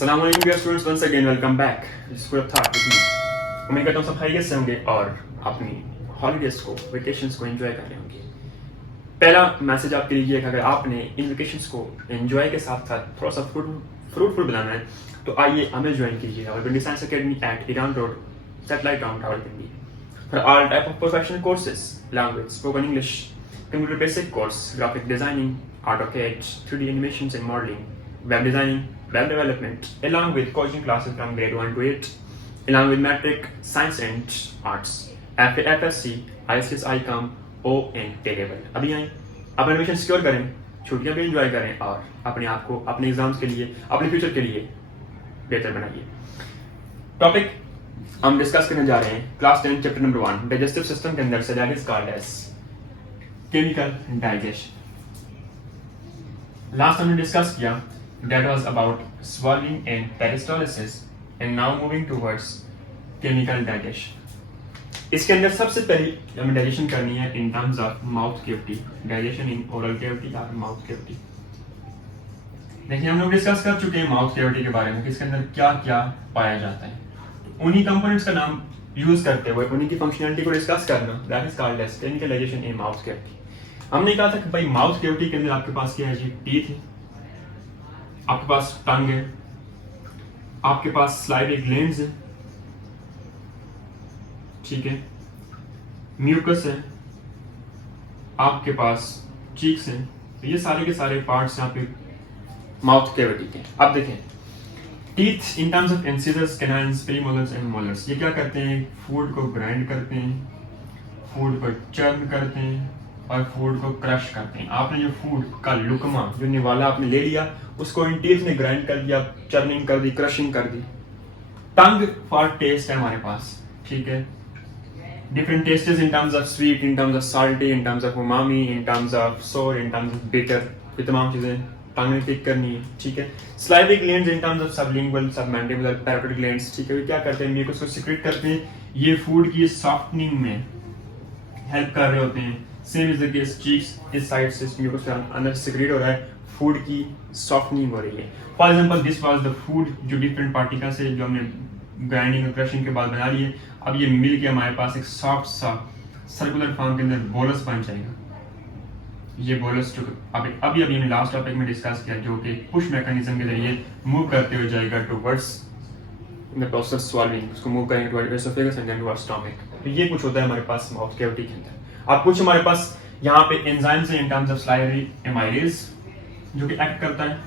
अस्सलाम वालेकुम dear students, once again welcome back school of thought with me. उम्मीद करता हूँ सब खैरियत से होंगे और अपनी हॉलीडेज को, वेकेशंस को एंजॉय कर रहे होंगे। पहला मैसेज आपके लिए है कि अगर आपने इन वेकेशंस को एंजॉय के साथ साथ थोड़ा सा फ्रूटफुल बनाना है तो आइए हमें ज्वाइन कीजिए और windy science academy eight Iran road, satellite town Rawalpindi for all type of professional courses, language, spoken English, computer basic course, graphic designing, AutoCAD, 3D animations and modeling, web designing, web development, along with coaching classes from grade 1 to 8, along with metric, science and arts, FA, FSC, ICS, ICOM, O and K level। अभी आए, अपना admission secure करें, छुट्टियां भी enjoy करें और अपने आप को अपने एग्जाम्स के लिए, अपने फ्यूचर के लिए बेहतर बनाइए। टॉपिक हम डिस्कस करने जा रहे हैं class 10 chapter number 1 digestive system के अंदर से, that is called as chemical digestion. Last हमने डिस्कस किया that was about swallowing and peristalsis, and now moving towards chemical digestion। इसके अंदर सबसे पहले हमें डाइजेशन करनी है इन terms of mouth cavity, digestion in oral cavity और माउथ कैविटी। देखिए हम लोग डिस्कस कर चुके हैं माउथ कैविटी के बारे में कि इसके अंदर क्या क्या पाया जाता है, तो उन्हीं कंपोनेंट्स का नाम यूज करते हुए उन्हीं की फंक्शनलिटी को डिस्कस करना, that is called as chemical digestion in mouth cavity. हमने कहा था कि भाई माउथ कैविटी के अंदर आपके पास क्या है जी, टीथ है, आपके पास टंग है, आपके पास स्लाइवरी ग्लैंड्स है, ठीक है, म्यूकस है, आपके पास चीक्स हैं, तो ये सारे के सारे पार्ट्स यहाँ पे माउथ कैविटी के। अब देखें teeth in terms of incisors, canines, premolars and molars, ये क्या करते हैं, फूड को ग्राइंड करते हैं, फूड को चर्न करते हैं और फूड को क्रश करते हैं। आपने जो फूड का लुकमा, जो निवाला आपने ले लिया, उसको इन टीथ ने ग्राइंड कर दिया, चर्निंग कर दी, क्रशिंग कर दी। टंग फॉर टेस्ट है हमारे पास, ठीक है, different tastes in terms of sweet, in terms of salty, in terms of umami, in terms of सोर, इन टर्म्स ऑफ बिटर, ये तमाम चीजें टंग ने पिक करनी है, ठीक है। Salivary glands in terms of sublingual, submandibular, parietal glands, ठीक है, ये क्या करते हैं, म्यूकस को सिक्रेट करते हैं, ये फूड की सॉफ्टनिंग में हेल्प कर रहे होते हैं। Same is the case cheeks, इस साइड से म्यूकस के अंदर सिक्रेट हो रहा है, फूड की सॉफ्टनिंग हो रही है। For example this was the food, जो डिफरेंट पार्टिकल्स से जो हमने ग्राइंडिंग और क्रशिंग के बाद बना लिए, अब ये मिल के हमारे पास एक सॉफ्ट सा सर्कुलर फॉर्म के अंदर बोलस बन जाएगा। ये बोलस जो अभी हमने लास्ट टॉपिक में डिस्कस किया, जो कि पुश मैकेनिज्म के जरिए मूव करते हुए जाएगा towards in the process of swallowing, उसको मूव करेंगे towards oesophagus and then towards stomach. तो ये कुछ होता है हमारे पास माउथ कैविटी के अंदर। अब कुछ हमारे पास यहाँ पे एंजाइम्स हैं in terms of salivary amylase, जो कि एक्ट करता है।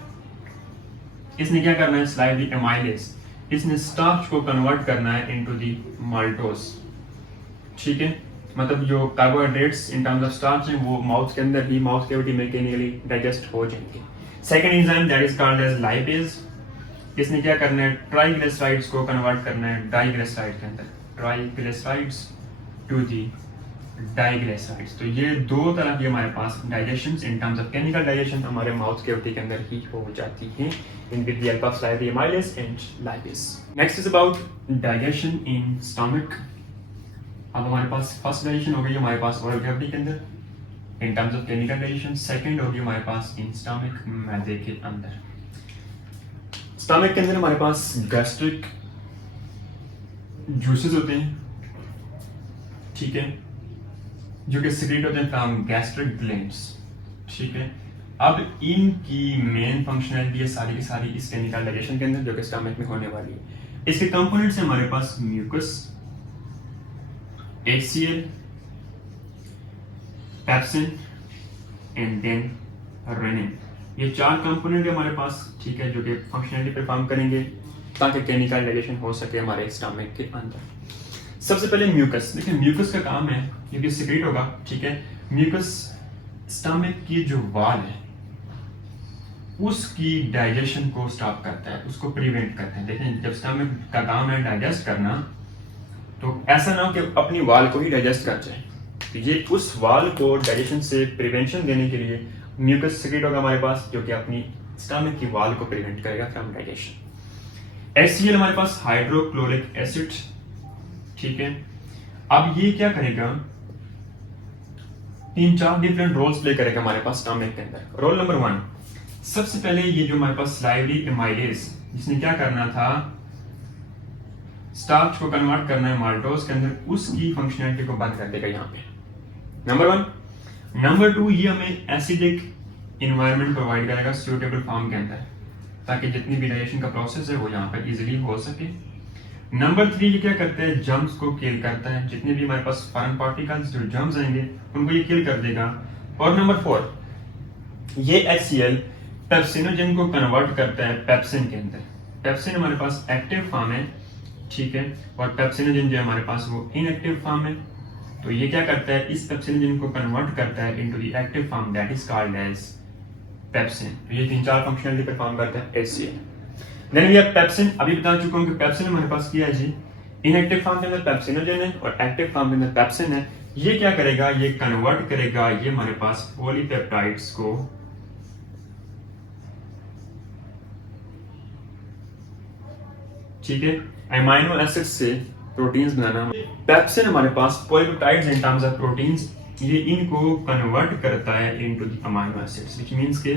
इसने क्या करना है, स्लाइवरी एमाइलेज, इसने स्टार्च को कन्वर्ट करना है इनटू दी माल्टोज, ठीक है, मतलब जो carbohydrates in terms of starch हैं वो माउथ के अंदर ही, माउथ कैविटी में मैकेनिकली डाइजेस्ट हो जाएंगे। Second enzyme that is called as lipase, इसने क्या करना है, ट्राइग्लिसराइड्स को कन्वर्ट करना है डाइग्लिसराइड के अंदर, ट्राइग्लिसराइड्स टू दी डाइग्लिसराइड्स। तो ये दो तरह की हमारे पास digestion in terms of chemical digestion हमारे माउथ कैविटी के अंदर ही हो जाती है in with the help of salivary amylase and lipase. Next is about digestion in stomach. अब हमारे पास फर्स्ट डाइजेशन हो गई हमारे पास ओरल कैविटी के अंदर इन terms of chemical digestion, second होगी हमारे पास इन स्टमक, मैदे के अंदर। स्टमक के अंदर हमारे पास गैस्ट्रिक जूसेस होते हैं, ठीक है, जो कि सीक्रेट होते हैं फ्रॉम गैस्ट्रिक ग्लैंड्स, ठीक है। अब इनकी मेन फंक्शनलिटी है सारी की सारी इस केमिकल डाइजेशन के अंदर, जो कि स्टमक में होने वाली है। इसके कंपोनेंट्स हैं हमारे पास mucus, HCl, pepsin and then rennin. ये चार कंपोनेंट है हमारे पास, ठीक है, जो कि फंक्शनलिटी परफॉर्म करेंगे ताकि केमिकल डाइजेशन हो सके हमारे स्टमक के अंदर। सबसे पहले म्यूकस, देखिए म्यूकस का काम है, क्योंकि सिक्रेट होगा, ठीक है, म्यूकस स्टमक की जो वाल है उसकी डाइजेशन को स्टॉप करता है, उसको प्रिवेंट करता है। देखिए जब स्टमक का काम है डाइजेस्ट करना, तो ऐसा ना हो कि अपनी वाल को ही डाइजेस्ट कर जाए, तो ये उस वाल को डाइजेशन से प्रिवेंशन देने के लिए म्यूकस सिक्रेट होगा हमारे पास, जो कि अपनी स्टमक की वाल को प्रिवेंट करेगा फ्रॉम डाइजेशन। HCl हमारे पास हाइड्रोक्लोरिक एसिड, ठीक है। अब ये क्या करेगा, 3-4 डिफरेंट रोल्स प्ले करेगा हमारे पास स्टमक के अंदर। रोल नंबर 1, सबसे पहले ये जो हमारे पास स्लाइवरी एमाइलेज जिसने क्या करना था, स्टार्च को कन्वर्ट करना है माल्टोज के अंदर, उसकी फंक्शनैलिटी को बंद कर देगा यहाँ पे, नंबर 1। नंबर 2, ये हमें एसिडिक इन्वायरमेंट प्रोवाइड करेगा सूटेबल फॉर्म के अंदर, ताकि जितनी भी डाइजेशन का प्रोसेस है वो यहाँ पर इजीली हो सके। नंबर 3, ये क्या करता है, जर्म्स को किल करता है, जितने भी हमारे पास फॉरेन पार्टिकल्स जो जर्म्स आएंगे उनको ये किल कर देगा। और नंबर 4, ये HCl पेप्सिनोजन को कन्वर्ट करता है पेप्सिन के अंदर। पेप्सिन हमारे पास एक्टिव फॉर्म है, ठीक है, और पेप्सिनोजन जो है हमारे पास वो इनएक्टिव फॉर्म है। तो ये क्या करता है, इस पेप्सिनोजन को कन्वर्ट करता है into the active form, that is called as pepsin. तो ये 3-4 फंक्शनलिटी परफॉर्म करता है HCl। Then we have pepsin. अभी बता चुका हूं कि पेप्सिन हमारे पास क्या है जी, इनएक्टिव फॉर्म के अंदर पेप्सिनोजन है और एक्टिव फॉर्म के अंदर पेप्सिन है। ये क्या करेगा, ये कन्वर्ट करेगा ये हमारे पास पॉलीपेप्टाइड्स को ठीक है, अमाइनो एसिड से प्रोटीन्स बनाना। पेप्सिन हमारे पास polypeptides in terms of proteins, ये इनको कन्वर्ट करता है into the amino acids, which means के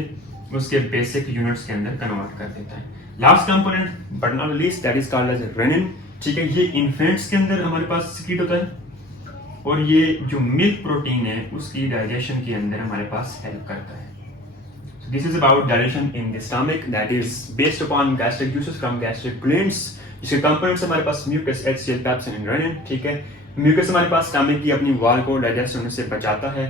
उसके बेसिक यूनिट्स के अंदर कन्वर्ट कर देता है। Last component but not least, that is called as rennin, ठीक है, ये इन्फेंट्स के अंदर हमारे पास सिक्रीट होता है और ये जो मिल्क प्रोटीन है उसकी डाइजेशन के अंदर हमारे पास हेल्प करता है। So this is about digestion in the stomach, that is based upon gastric juices from gastric glands, जिसके कंपोनेंट्स हमारे पास mucus, HCl, pepsin and rennin, ठीक है। म्यूकस हमारे पास स्टमक की अपनी वॉल को डाइजेस्ट होने से बचाता है।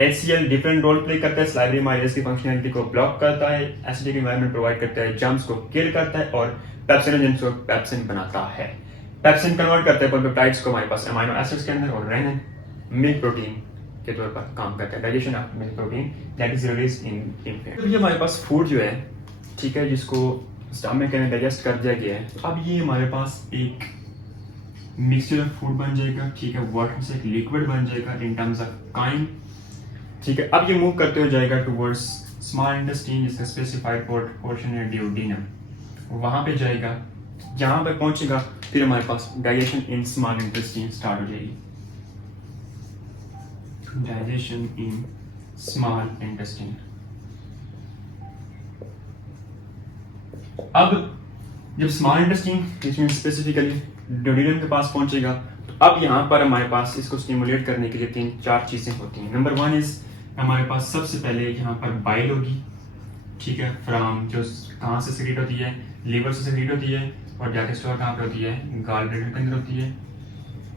HCl डिफरेंट रोल प्ले करता है, स्लाइवरी माइलेज की फंक्शनलिटी को ब्लॉक करता है, एसिडिक एनवायरनमेंट प्रोवाइड करता है, जर्म्स को किल करता है और पेप्सिनोजन को पेप्सिन बनाता है। पेप्सिन कन्वर्ट करता है पॉलीपेप्टाइड्स को हमारे पास अमीनो एसिड्स के अंदर, और रेनिन मिल्क प्रोटीन के तौर पर काम करता है, digestion of milk protein that is release in infant. ये हमारे पास फूड जो है, ठीक है, जिसको स्टमक के अंदर डाइजेस्ट कर दिया गया है, अब ये हमारे पास एक मिक्सचर ऑफ फूड बन जाएगा, ठीक है, वाटर से एक लिक्विड बन जाएगा इन टर्म्स ऑफ काइम, ठीक है। अब ये मूव करते हुए जाएगा टुवर्ड्स स्मॉल इंटेस्टाइन, जिसका स्पेसिफाइड पोर्शन है ड्यूडेनम, वहां पे जाएगा, जहां पे पहुंचेगा फिर हमारे पास digestion in small intestine start हो जाएगी, डाइजेशन इन स्मॉल इंटेस्टाइन। अब जब स्मॉल इंटेस्टाइन जिसमें स्पेसिफिकली ड्यूडेनम के पास पहुंचेगा, तो अब यहाँ पर हमारे पास इसको स्टिमुलेट करने के लिए 3-4 चीजें होती हैं। नंबर 1 इज हमारे पास सबसे पहले यहाँ पर बाइल होगी, ठीक है, फ्रॉम जो कहाँ से सीक्रेट होती है, लीवर से सीक्रेट होती है, और जाके स्टोर कहाँ पे होती है, गॉल ब्लैडर के अंदर होती है,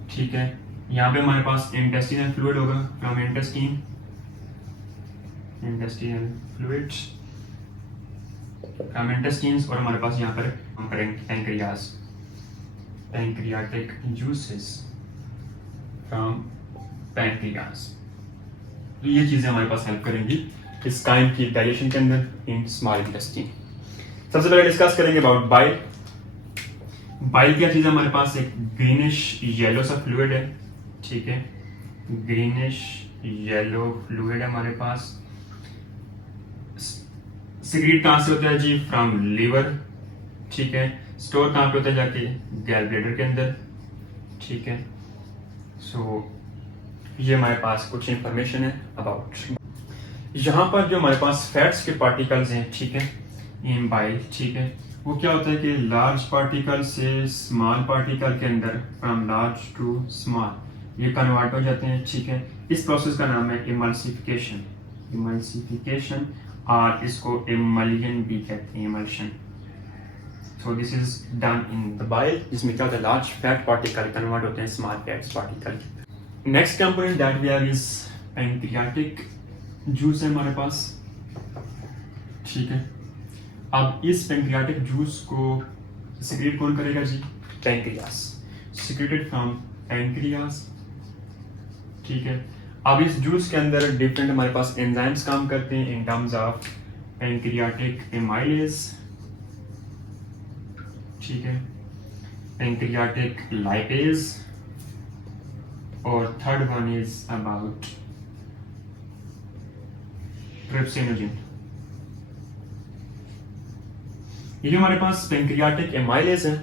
ठीक है। यहाँ पे हमारे पास इंटेस्टिनल फ्लूइड होगा from intestine, intestinal fluids from intestines, और हमारे पास यहाँ पर pancreas, pancreatic juices from pancreas. तो ये चीजें हमारे पास हेल्प करेंगी इस काइम की डाइजेशन के अंदर इन स्मॉल इंटेस्टाइन। सबसे पहले डिस्कस करेंगे अबाउट बाइल। बाइल क्या चीज है, हमारे पास एक ग्रीनिश येलो सा फ्लूइड है, ठीक है, ग्रीनिश येलो फ्लूइड है हमारे पास। सिक्रीट कहां से होता है जी, फ्रॉम लीवर, ठीक है, स्टोर कहां पे होता है, जाके गैल ब्लैडर के अंदर, ठीक है। सो ये हमारे पास कुछ इंफॉर्मेशन है अबाउट। यहाँ पर जो हमारे पास फैट्स के पार्टिकल्स हैं, ठीक है, इन बाइल, ठीक है, वो क्या होता है कि लार्ज पार्टिकल से स्मॉल पार्टिकल के अंदर, फ्रॉम लार्ज टू स्मॉल, ये कन्वर्ट हो जाते हैं, ठीक है। इस प्रोसेस का नाम है इमल्सिफिकेशन, इमल्सिफिकेशन, और इसको इमल्शन भी कहते हैं, emulsion. So this is done in the bile, जिसमें क्या होता है, लार्ज फैट पार्टिकल कन्वर्ट होते हैं small fats particle. Next component that we have is pancreatic juice है हमारे पास, ठीक है। अब इस पैंक्रियाटिक जूस को सिक्रेट कौन करेगा जी, पैंक्रियास, सिक्रेटेड फ्रॉम पैंक्रियास, ठीक है। अब इस जूस के अंदर डिफरेंट हमारे पास एंजाइम्स काम करते हैं in terms of pancreatic amylase, ठीक है, पैंक्रियाटिक लाइपेज, और third one is about trypsinogen. ये जो हमारे पास पैंक्रियाटिक एमाइलेज है,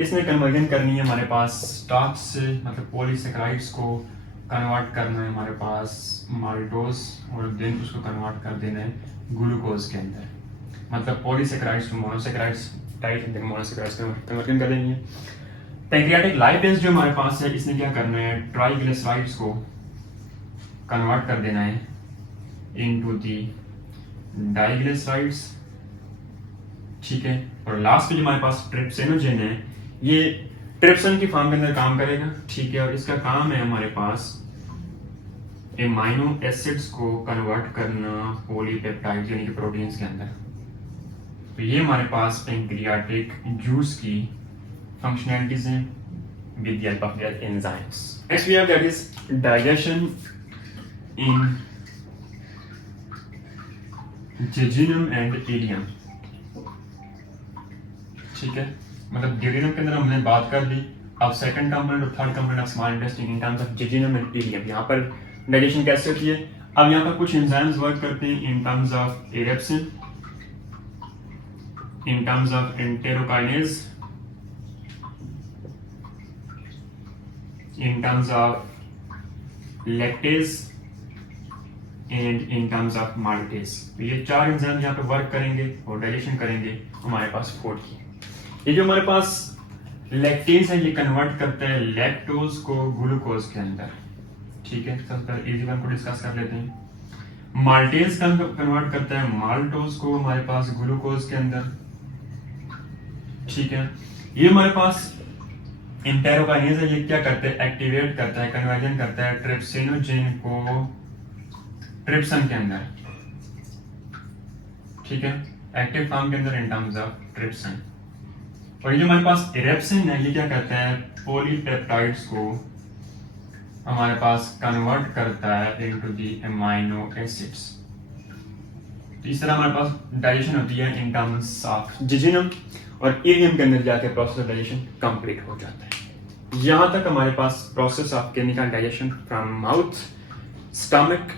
इसमें कन्वर्जन करनी है हमारे पास स्टार्च से, मतलब पॉलीसेकेराइड्स को कन्वर्ट करना है हमारे पास माल्टोज, और देन उसको कन्वर्ट कर देना है ग्लूकोज के अंदर, मतलब polysaccharides to monosaccharides digestion monosaccharides conversion कर देंगे। पैंक्रियाटिक लाइपेज जो हमारे पास है, इसने क्या करना है, ट्राइग्लिसराइड्स को कन्वर्ट कर देना है इनटू दी डाइग्लिसराइड्स, ठीक है। और लास्ट में जो हमारे पास ट्रिप्सिनोजेन है, ये ट्रिप्सिन की फॉर्म के अंदर काम करेगा, ठीक है। और इसका काम है हमारे पास एमाइनो एसिड्स को कन्वर्ट करना पॉलीपेप्टाइड यानी कि प्रोटीन्स के अंदर। तो ये हमारे पास पैंक्रियाटिक जूस की फंक्शनैलिटीज हैं with the help of their enzymes. Next we have that is digestion in jejunum and ileum, ठीक है। मतलब ड्यूडेनम के अंदर हमने बात कर ली, अब सेकंड कंपोनेंट और third component of small intestine in terms of jejunum and ilium. यहाँ पर डाइजेशन कैसे होती है, अब यहाँ पर कुछ एंजाइम्स वर्क करते हैं in terms of erepsin, in terms of enterokinase, in terms of lactase and in terms of maltase। तो ये चार एंजाइम यहाँ पे वर्क करेंगे और डाइजेशन करेंगे हमारे पास फूड की। ये जो हमारे पास लैक्टेज है, ये कन्वर्ट करता है लैक्टोज को ग्लूकोज के अंदर, ठीक है। सबसे पहले इजी वन को डिस्कस कर लेते हैं। माल्टेज कन्वर्ट करता है माल्टोज को हमारे पास ग्लूकोज के अंदर, ठीक है। ये हमारे पास एंटेरोकाइनेज है, ये क्या करते हैं, एक्टिवेट करता है, कन्वर्जन करता है ट्रिप्सिनोजेन को ट्रिप्सन के अंदर, ठीक है, एक्टिव फॉर्म के अंदर इन टर्म्स ऑफ ट्रिप्सन। और ये जो हमारे पास इरेप्सिन है, ये क्या करता है, पॉलीपेप्टाइड्स को हमारे पास कन्वर्ट करता है इनटू द एमाइनो एसिड्स। तो इस तरह हमारे पास डाइजेशन होती है इन टर्म्स ऑफ जेजुनम, और इलियम के अंदर जाके प्रोसेस ऑफ डाइजेशन कंप्लीट हो जाता है। यहां तक हमारे पास process of chemical digestion from mouth, stomach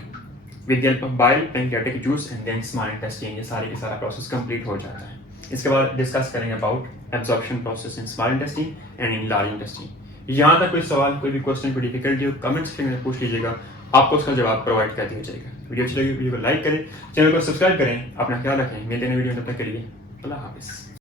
with the help of bile, pancreatic juice and then small intestine, ये सारे के सारा प्रोसेस कंप्लीट हो जाता है। इसके बाद डिस्कस करेंगे about absorption process in small intestine and in large intestine. यहां तक कोई सवाल, कोई भी क्वेश्चन, कोई डिफिकल्टी हो, कमेंट सेक्शन में पूछ लीजिएगा, आपको उसका जवाब प्रोवाइड कर दिया जाएगा। वीडियो अच्छी लगी वीडियो को लाइक करें, चैनल को सब्सक्राइब करें, अपना ख्याल रखें, मिलते हैं वीडियो में, तब तक के लिए अल्लाह हाफिज़।